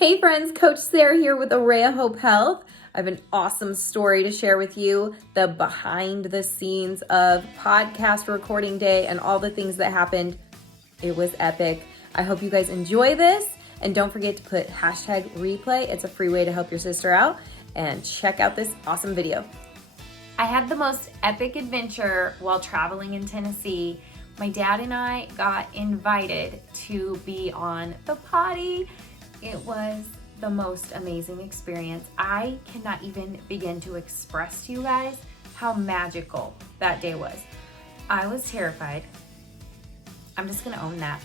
Hey friends, Coach Sarah here with Array of Hope Health. I have an awesome story to share with you, the behind the scenes of podcast recording day and all the things that happened. It was epic. I hope you guys enjoy this, and don't forget to put hashtag replay. It's a free way to help your sister out, and check out this awesome video. I had the most epic adventure while traveling in Tennessee. My dad and I got invited to be on the Poddy. It was the most amazing experience. I cannot even begin to express to you guys how magical that day was. I was terrified. I'm just gonna own that.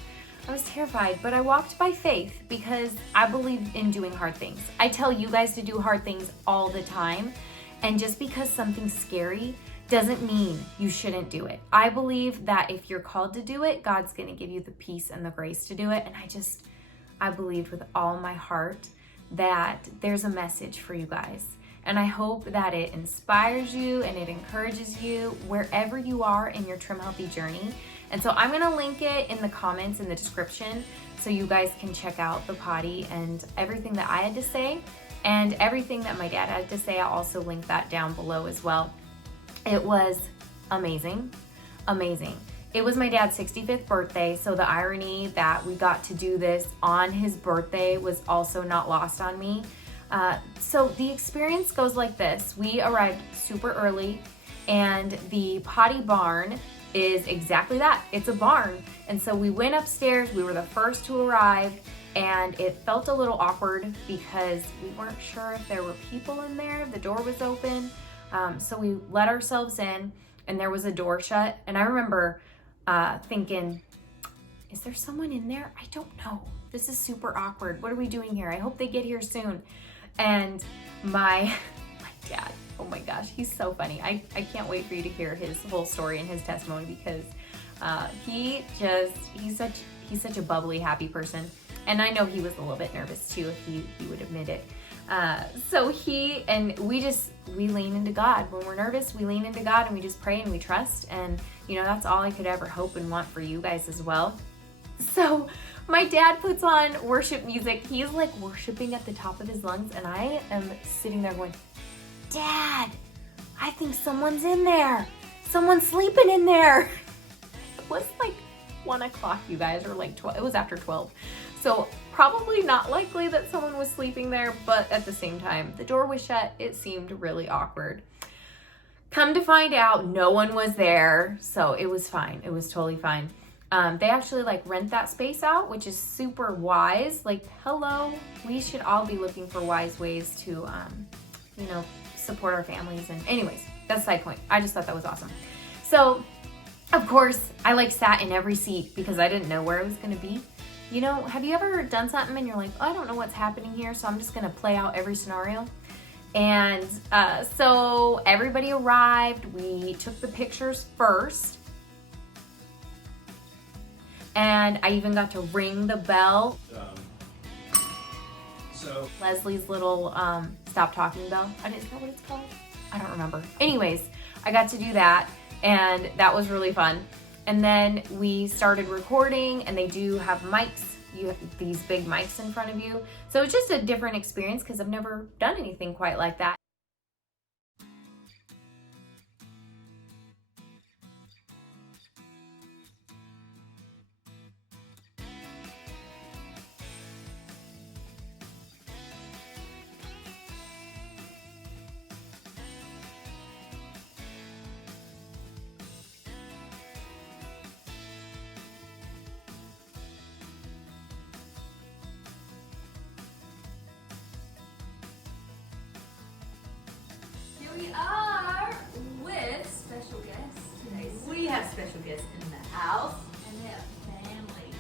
I was terrified, but I walked by faith because I believe in doing hard things. I tell you guys to do hard things all the time, and just because something's scary doesn't mean you shouldn't do it. I believe that if you're called to do it, God's gonna give you the peace and the grace to do it, and I believed with all my heart that there's a message for you guys. And I hope that it inspires you and it encourages you wherever you are in your Trim Healthy journey. And so I'm gonna link it in the comments in the description so you guys can check out the Poddy and everything that I had to say and everything that my dad had to say. I'll also link that down below as well. It was amazing, amazing. It was my dad's 65th birthday, so the irony that we got to do this on his birthday was also not lost on me. So the experience goes like this. We arrived super early, and the Poddy barn is exactly that. It's a barn. And so we went upstairs, we were the first to arrive, and it felt a little awkward because we weren't sure if there were people in there. The door was open. So we let ourselves in, and there was a door shut. And I remember thinking, is there someone in there? I don't know. This is super awkward. What are we doing here? I hope they get here soon. And my dad, oh my gosh, he's so funny. I can't wait for you to hear his whole story and his testimony because he's such a bubbly, happy person. And I know he was a little bit nervous too, if he would admit it. So we lean into God. When we're nervous, we lean into God and we just pray and we trust. And you know, that's all I could ever hope and want for you guys as well. So my dad puts on worship music. He's like worshiping at the top of his lungs. And I am sitting there going, Dad, I think someone's in there. Someone's sleeping in there. It was like 1 o'clock, you guys, or like 12. It was after 12. So probably not likely that someone was sleeping there, but at the same time, the door was shut. It seemed really awkward. Come to find out, no one was there, so it was fine. It was totally fine. They actually rent that space out, which is super wise. Hello, we should all be looking for wise ways to, support our families. And anyways, that's a side point. I just thought that was awesome. So, of course, I sat in every seat because I didn't know where it was gonna be. You know, have you ever done something and you're like, oh, I don't know what's happening here, so I'm just gonna play out every scenario? And so everybody arrived. We took the pictures first. And I even got to ring the bell. So Leslie's little stop talking bell. Is that what it's called? I don't remember. Anyways, I got to do that, and that was really fun. And then we started recording, and they do have mics. You have these big mics in front of you. So it's just a different experience because I've never done anything quite like that. We are with special guests today. We have special guests in the house and their family.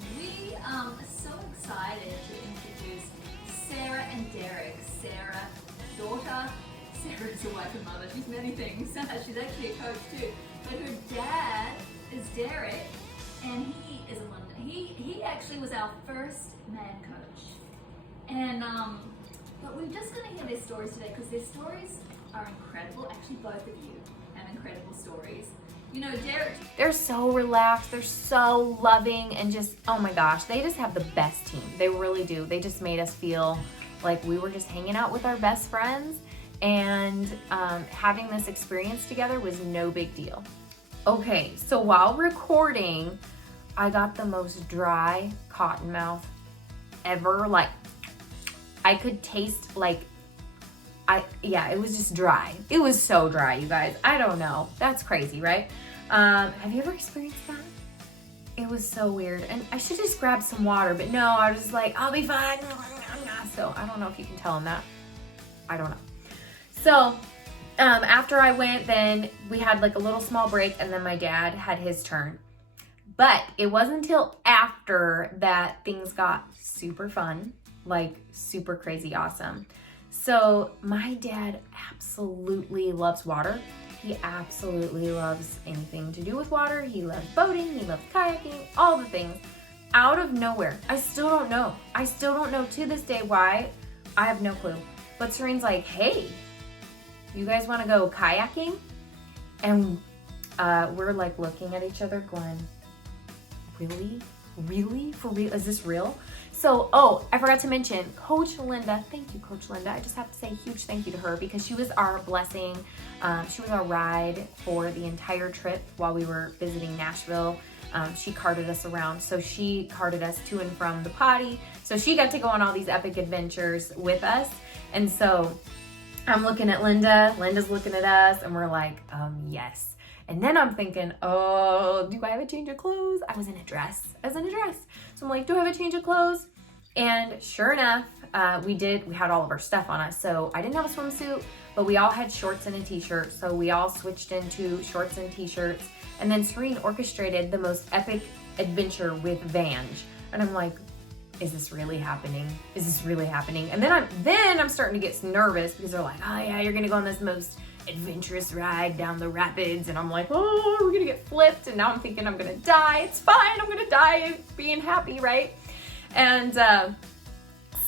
And we are so excited to introduce Sarah and Derek. Sarah, daughter. Sarah's a wife and mother. She's many things. She's actually a coach too. But her dad is Derek, and he is a wonder. He actually was our first man coach. And but we're just going to hear their stories today because their stories are incredible. Actually, both of you have incredible stories. You know, Derek. They're so relaxed. They're so loving and just, oh my gosh, they just have the best team. They really do. They just made us feel like we were just hanging out with our best friends, and having this experience together was no big deal. Okay, so while recording, I got the most dry cotton mouth ever. Like, I could taste like, it was just dry. It was so dry, you guys. I don't know. That's crazy, right? Have you ever experienced that? It was so weird. And I should just grab some water, but no, I was just like, I'll be fine. So I don't know if you can tell him that. I don't know. So after I went, then we had like a little small break, and then my dad had his turn. But it wasn't until after that things got super fun, like super crazy awesome. So my dad absolutely loves water. He absolutely loves anything to do with water. He loves boating, he loves kayaking, all the things. Out of nowhere, I still don't know. I still don't know to this day why. I have no clue. But Serene's like, hey, you guys wanna go kayaking? And we're like looking at each other going, really? Really? For real? Is this real? So, oh, I forgot to mention Coach Linda. Thank you, Coach Linda. I just have to say a huge thank you to her because she was our blessing. She was our ride for the entire trip while we were visiting Nashville. She carted us around. So she carted us to and from the Poddy. So she got to go on all these epic adventures with us. And so I'm looking at Linda. Linda's looking at us, and we're like, yes. And then I'm thinking, oh, do I have a change of clothes? I was in a dress. So I'm like, do I have a change of clothes? And sure enough, we had all of our stuff on us. So I didn't have a swimsuit, but we all had shorts and a t-shirt. So we all switched into shorts and t-shirts. And then Serene orchestrated the most epic adventure with Vange. And I'm like, is this really happening? Is this really happening? And then I'm starting to get nervous because they're like, oh yeah, you're gonna go on this most adventurous ride down the rapids. And I'm like, oh, we're gonna get flipped. And now I'm thinking I'm gonna die. It's fine, I'm gonna die being happy, right? And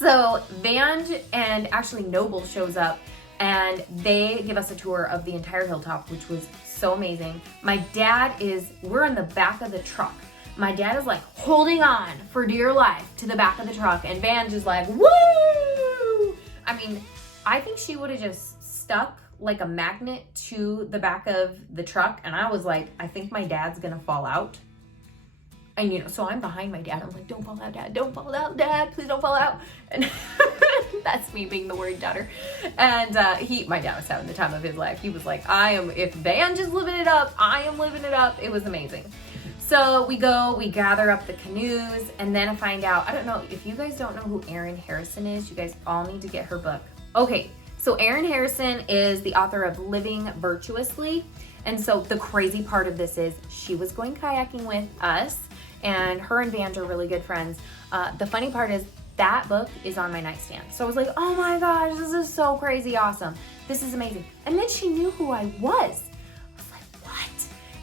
so Vange and actually Noble shows up, and they give us a tour of the entire hilltop, which was so amazing. We're in the back of the truck. My dad is like holding on for dear life to the back of the truck, and Vange is like, woo! I mean, I think she would have just stuck like a magnet to the back of the truck, and I was like, I think my dad's gonna fall out. And so I'm behind my dad. I'm like, don't fall out, Dad. Don't fall out, Dad. Please don't fall out. And that's me being the worried daughter. And my dad was having the time of his life. He was like, if Vange is living it up, I am living it up. It was amazing. So we gather up the canoes, and then I find out, I don't know, if you guys don't know who Erin Harrison is, you guys all need to get her book. Okay, so Erin Harrison is the author of Living Virtuously. And so the crazy part of this is she was going kayaking with us, and her and Vange are really good friends. The funny part is that book is on my nightstand. So I was like, oh my gosh, this is so crazy awesome. This is amazing. And then she knew who I was. I was like, what?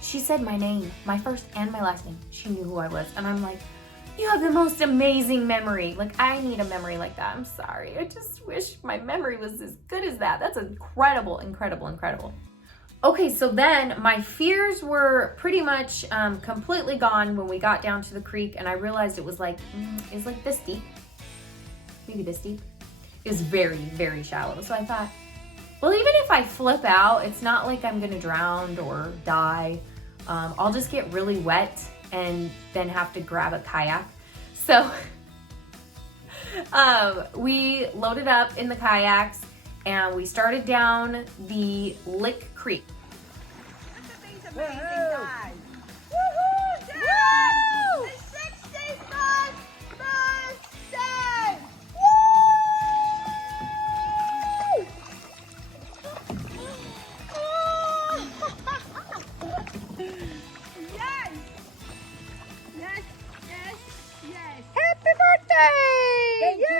She said my name, my first and my last name. She knew who I was. And I'm like, you have the most amazing memory. Like, I need a memory like that. I'm sorry. I just wish my memory was as good as that. That's incredible, incredible, incredible. Okay, so then my fears were pretty much completely gone when we got down to the creek, and I realized it was like this deep. Maybe this deep. It was very, very shallow. So I thought, well, even if I flip out, it's not like I'm gonna drown or die. I'll just get really wet and then have to grab a kayak. So we loaded up in the kayaks, and we started down the Lick Creek. That's amazing, guys. Woohoo! Woo! The 61st birthday! Woo! Yes! Yes, yes, yes. Happy birthday! Thank you!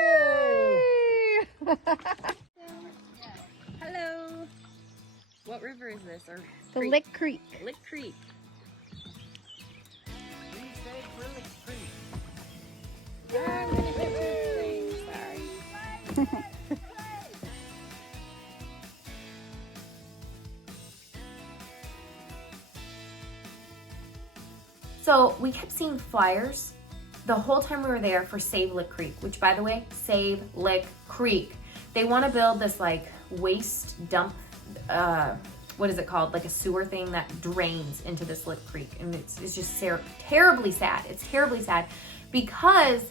Hello. What river is this? Or The Lick Creek. Lick Creek. Yeah, I'm gonna get you sorry. So we kept seeing flyers the whole time we were there for Save Lick Creek, which, by the way, Save Lick Creek. They want to build this like waste dump, what is it called? Like a sewer thing that drains into this Lick Creek. And it's just terribly sad. It's terribly sad because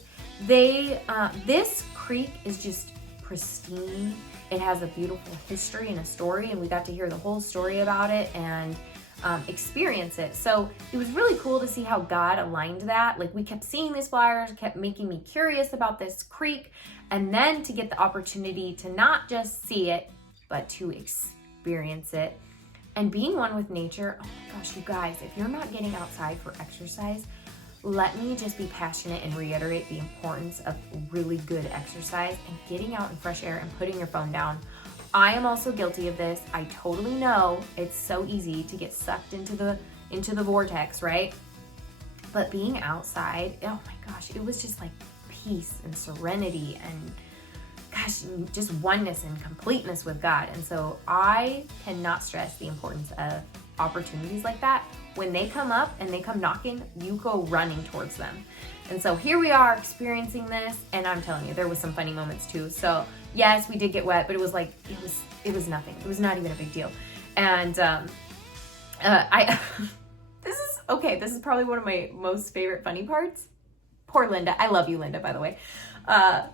this creek is just pristine. It has a beautiful history and a story, and we got to hear the whole story about it and experience it. So it was really cool to see how God aligned that. Like, we kept seeing these flyers, kept making me curious about this creek, and then to get the opportunity to not just see it, but to experience it. And being one with nature, oh my gosh, you guys, if you're not getting outside for exercise, let me just be passionate and reiterate the importance of really good exercise and getting out in fresh air and putting your phone down. I am also guilty of this. I totally know it's so easy to get sucked into the vortex, right? But being outside, oh my gosh, it was just like peace and serenity and gosh, just oneness and completeness with God. And so I cannot stress the importance of opportunities like that. When they come up and they come knocking, you go running towards them. And so here we are experiencing this, and I'm telling you, there was some funny moments too. So yes, we did get wet, but it was like, it was nothing. It was not even a big deal. And this is probably one of my most favorite funny parts. Poor Linda. I love you, Linda, by the way. I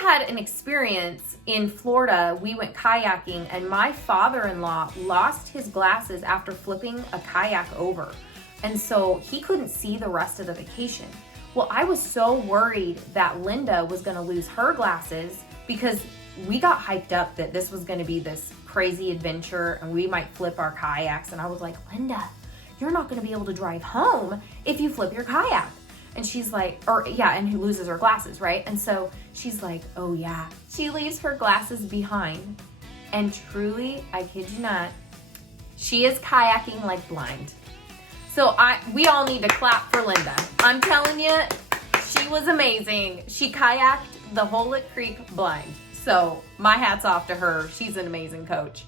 had an experience in Florida. We went kayaking, and my father-in-law lost his glasses after flipping a kayak over. And so he couldn't see the rest of the vacation. Well, I was so worried that Linda was going to lose her glasses because we got hyped up that this was going to be this crazy adventure and we might flip our kayaks. And I was like, Linda, you're not going to be able to drive home if you flip your kayak. And she's like, and who loses her glasses, right? And so she's like, oh yeah. She leaves her glasses behind. And truly, I kid you not, she is kayaking like blind. So we all need to clap for Linda. I'm telling you, she was amazing. She kayaked the whole Lick Creek blind. So my hat's off to her. She's an amazing coach.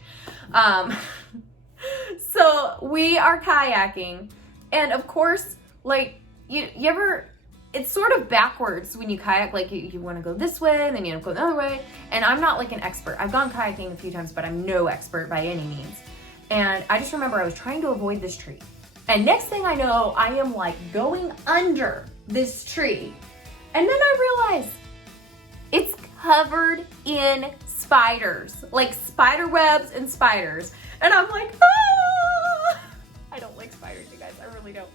So we are kayaking. And of course, like, you ever, it's sort of backwards when you kayak, like you want to go this way and then you go the other way. And I'm not like an expert. I've gone kayaking a few times, but I'm no expert by any means. And I just remember I was trying to avoid this tree. And next thing I know, I am like going under this tree. And then I realize it's covered in spiders, like spider webs and spiders. And I'm like, ah! I don't like spiders, you guys, I really don't.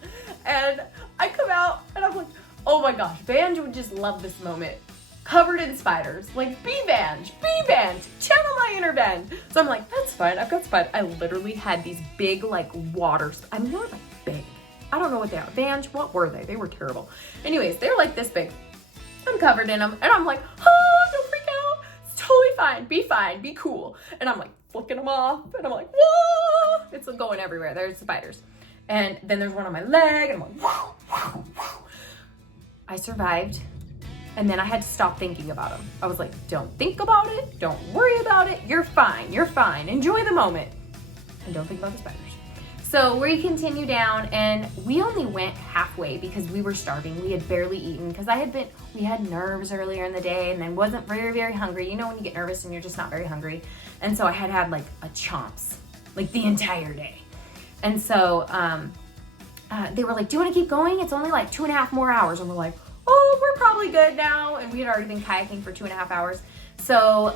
And I come out and I'm like, oh my gosh, Vange would just love this moment. Covered in spiders. Like, be Vange, channel my inner Vange. So I'm like, that's fine, I've got spiders. I literally had these big, like, they were like big. I don't know what they are. Vange, what were they? They were terrible. Anyways, they're like this big. I'm covered in them, and I'm like, oh, don't freak out. It's totally fine, be cool. And I'm like flicking them off, and I'm like, whoa! It's going everywhere. There's spiders. And then there's one on my leg, and I'm like, whoa, whoa, whoa. I survived, and then I had to stop thinking about them. I was like, don't think about it, don't worry about it, you're fine, enjoy the moment, and don't think about the spiders. So we continue down, and we only went halfway because we were starving. We had barely eaten because we had nerves earlier in the day and then wasn't very, very hungry. You know when you get nervous and you're just not very hungry. And so I had like a chomps, like the entire day. And so they were like, do you want to keep going? It's only like 2.5 more hours. And we're like, oh, we're probably good now. And we had already been kayaking for 2.5 hours. So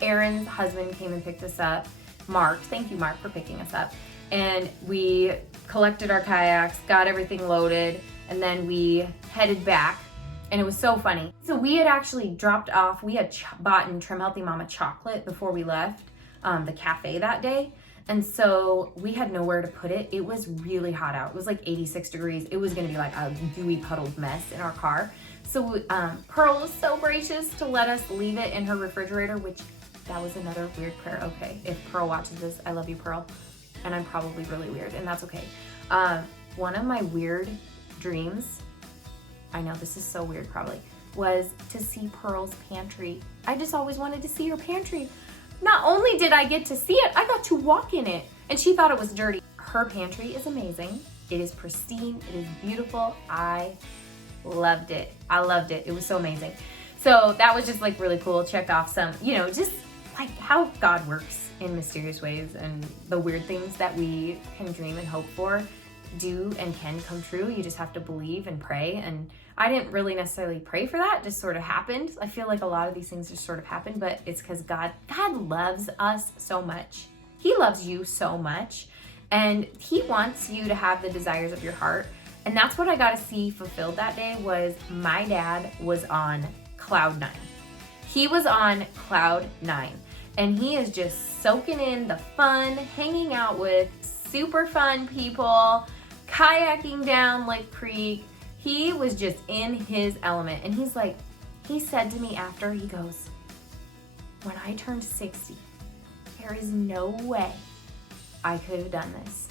Aaron's husband came and picked us up. Mark, thank you, Mark, for picking us up. And we collected our kayaks, got everything loaded, and then we headed back. And it was so funny. So we had actually dropped off, we had bought in Trim Healthy Mama chocolate before we left the cafe that day. And so we had nowhere to put it. It was really hot out. It was like 86 degrees. It was gonna be like a gooey puddled mess in our car. So Pearl was so gracious to let us leave it in her refrigerator, which that was another weird prayer. Okay, if Pearl watches this, I love you, Pearl. And I'm probably really weird, and that's okay. One of my weird dreams, I know this is so weird probably, was to see Pearl's pantry. I just always wanted to see her pantry. Not only did I get to see it, I got to walk in it. And she thought it was dirty. Her pantry is amazing. It is pristine. It is beautiful. I loved it. I loved it. It was so amazing. So that was just like really cool. Check off some, just like how God works in mysterious ways, and the weird things that we can dream and hope for do and can come true. You just have to believe and pray. And I didn't really necessarily pray for that. It just sort of happened. I feel like a lot of these things just sort of happen, but it's because God loves us so much. He loves you so much, and he wants you to have the desires of your heart. And that's what I got to see fulfilled that day. Was my dad was on cloud 9. He was on cloud 9, and he is just soaking in the fun, hanging out with super fun people, kayaking down Lake Creek. He was just in his element. And he said to me after, he goes, when I turned 60, there is no way I could have done this.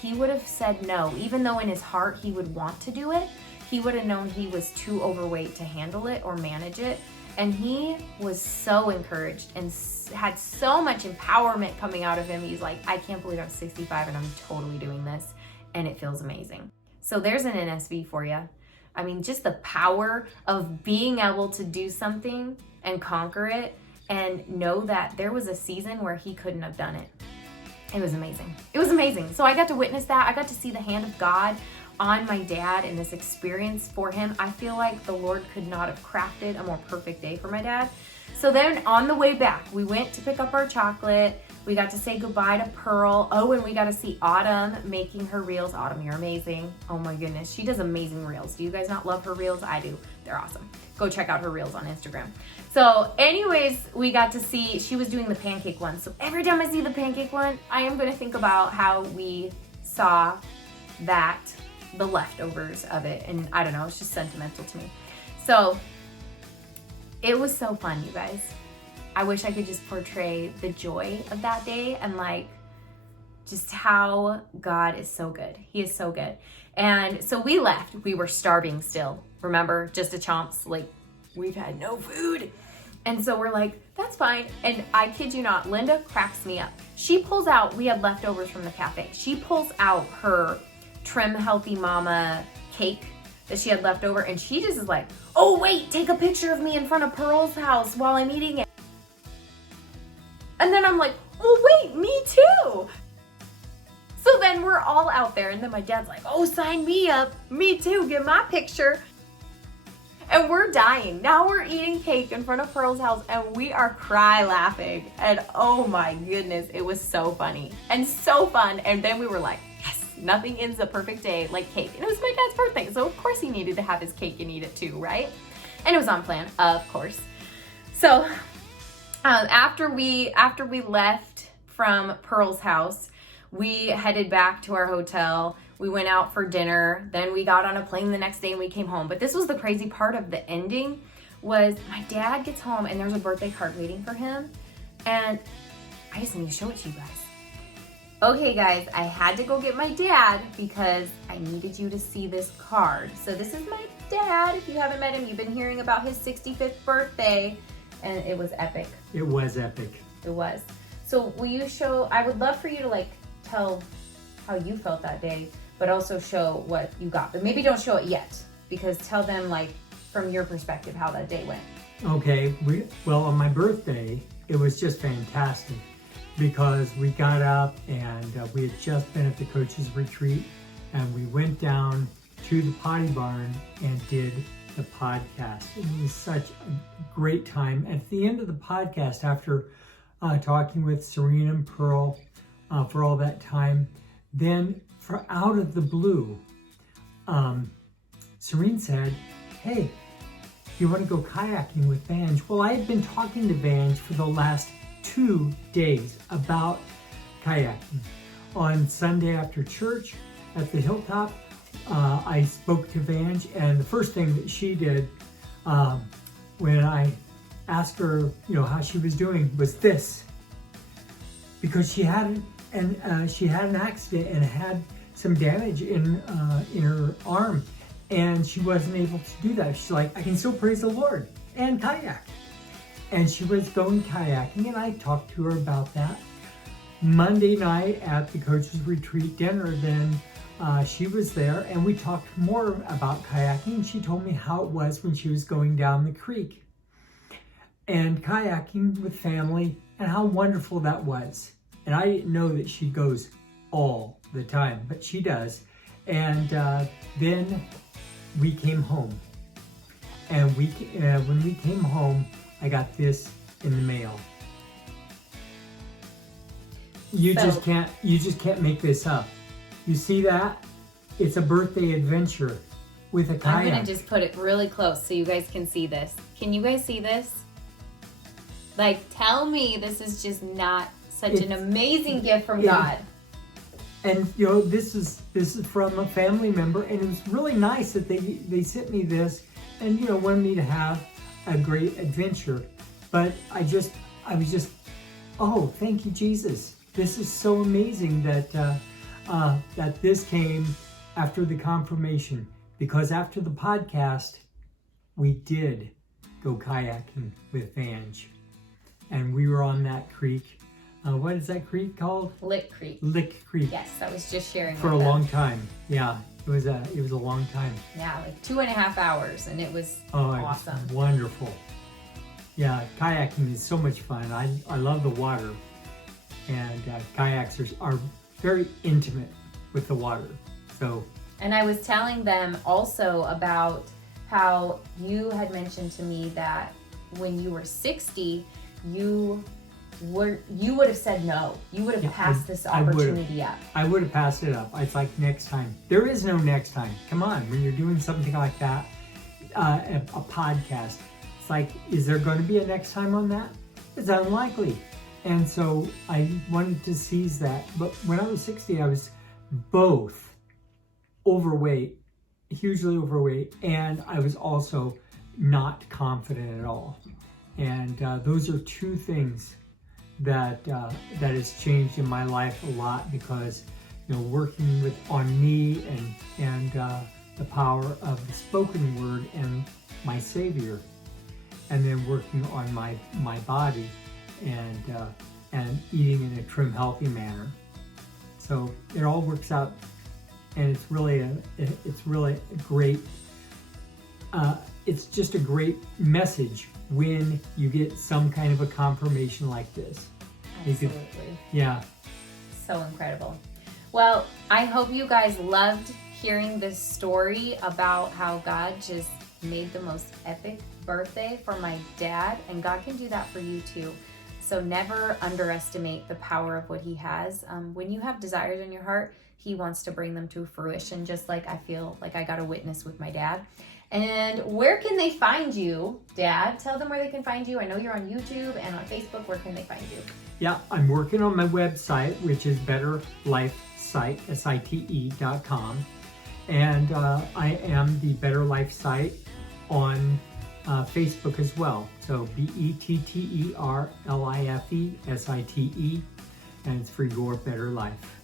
He would have said no, even though in his heart he would want to do it. He would have known he was too overweight to handle it or manage it. And he was so encouraged and had so much empowerment coming out of him. He's like, I can't believe I'm 65 and I'm totally doing this. And it feels amazing. So there's an NSV for you. I mean, just the power of being able to do something and conquer it, and know that there was a season where he couldn't have done it. It was amazing. It was amazing. So I got to witness that. I got to see the hand of God on my dad in this experience for him. I feel like the Lord could not have crafted a more perfect day for my dad. So then on the way back, we went to pick up our chocolate. We got to say goodbye to Pearl. Oh, and we got to see Autumn making her reels. Autumn, you're amazing. Oh my goodness. She does amazing reels. Do you guys not love her reels? I do. They're awesome. Go check out her reels on Instagram. So anyways, we got to see, she was doing the pancake one. So every time I see the pancake one, I am going to think about how we saw that, the leftovers of it. And I don't know, it's just sentimental to me. So it was so fun, you guys. I wish I could just portray the joy of that day and just how God is so good. He is so good. And so we left. We were starving still. Remember, just a chomps, we've had no food. And so we're like, that's fine. And I kid you not, Linda cracks me up. She pulls out, we had leftovers from the cafe. She pulls out her Trim Healthy Mama cake that she had left over, and she just is like, oh wait, take a picture of me in front of Pearl's house while I'm eating it. And then I'm like, oh wait, me too. So then we're all out there, and then my dad's like, oh, sign me up. Me too, get my picture. And we're dying. Now we're eating cake in front of Pearl's house, and we are cry laughing. And oh my goodness, it was so funny and so fun. And then we were like, yes, nothing ends a perfect day like cake. And it was my dad's birthday, so of course he needed to have his cake and eat it too, right? And it was on plan, of course. So after we left from Pearl's house, we headed back to our hotel. We went out for dinner. Then we got on a plane the next day and we came home. But this was the crazy part of the ending, was my dad gets home and there's a birthday card waiting for him. And I just need to show it to you guys. Okay guys, I had to go get my dad because I needed you to see this card. So this is my dad. If you haven't met him, you've been hearing about his 65th birthday, and it was epic. It was epic. It was. So will you show, I would love for you to tell how you felt that day, but also show what you got. But maybe don't show it yet, because tell them from your perspective how that day went. Okay, well on my birthday, it was just fantastic because we got up and we had just been at the coach's retreat, and we went down to the potty barn and did the podcast. It was such a great time. At the end of the podcast, after talking with Serena and Pearl for all that time, then out of the blue, Serene said, hey, you want to go kayaking with Vange? Well, I had been talking to Vange for the last 2 days about kayaking. On Sunday after church at the hilltop, I spoke to Vange, and the first thing that she did when I asked her, how she was doing, was this, because she had an accident and had some damage in her arm, and she wasn't able to do that. She's like, I can still praise the Lord and kayak. And she was going kayaking, and I talked to her about that. Monday night at the coach's retreat dinner, then she was there, and we talked more about kayaking. She told me how it was when she was going down the creek and kayaking with family, and how wonderful that was. And I didn't know that she goes all the time, but she does. And then we came home, and when we came home, I got this in the mail. You just can't make this up. You see that? It's a birthday adventure with a kayak. I'm gonna just put it really close so you guys can see this. Can you guys see this? Like, tell me this is just not such an amazing gift from God. And you know, this is from a family member, and it was really nice that they sent me this, and you know, wanted me to have a great adventure. But I was just, oh, thank you, Jesus. This is so amazing that that this came after the confirmation, because after the podcast, we did go kayaking with Vange, and we were on that creek. What is that creek called? Lick Creek. Lick Creek. Yes, I was just sharing For a long time. Yeah, it was a long time. Yeah, like 2.5 hours, and it was awesome. It was wonderful. Yeah, kayaking is so much fun. I love the water, and kayaks are very intimate with the water. So. And I was telling them also about how you had mentioned to me that when you were 60, you would have said no. You would have passed this opportunity up. I would have passed it up. It's like next time. There is no next time. Come on, when you're doing something like that, a podcast, it's like, is there going to be a next time on that? It's unlikely. And so I wanted to seize that. But when I was 60, I was both overweight, hugely overweight, and I was also not confident at all. And those are two things that has changed in my life a lot, because you know, working on me and the power of the spoken word and my Savior, and then working on my body and eating in a trim, healthy manner. So it all works out, and it's really a great. It's just a great message when you get some kind of a confirmation like this. Absolutely. Yeah. So incredible. Well, I hope you guys loved hearing this story about how God just made the most epic birthday for my dad, and God can do that for you too. So never underestimate the power of what he has. When you have desires in your heart, he wants to bring them to fruition, just like I feel like I got a witness with my dad. And where can they find you, Dad? Tell them where they can find you. I know you're on YouTube and on Facebook. Where can they find you? Yeah, I'm working on my website, which is betterlifesite, site.com. And I am the Better Life Site on Facebook as well. So BetterLifeSite, and it's for your better life.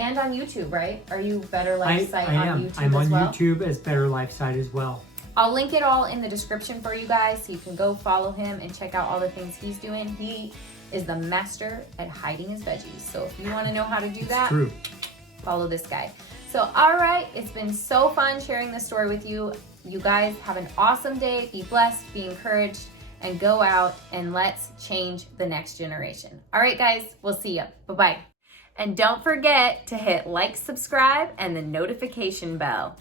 And on YouTube, right? Are you Better Life Site on YouTube I'm as well? on YouTube as Better Life Site as well. I'll link it all in the description for you guys, so you can go follow him and check out all the things he's doing. He is the master at hiding his veggies. So if you want to know how to do that, True. Follow this guy. So, all right, it's been so fun sharing this story with you. You guys have an awesome day. Be blessed, be encouraged, and go out and let's change the next generation. All right, guys, we'll see you. Bye-bye. And don't forget to hit like, subscribe, and the notification bell.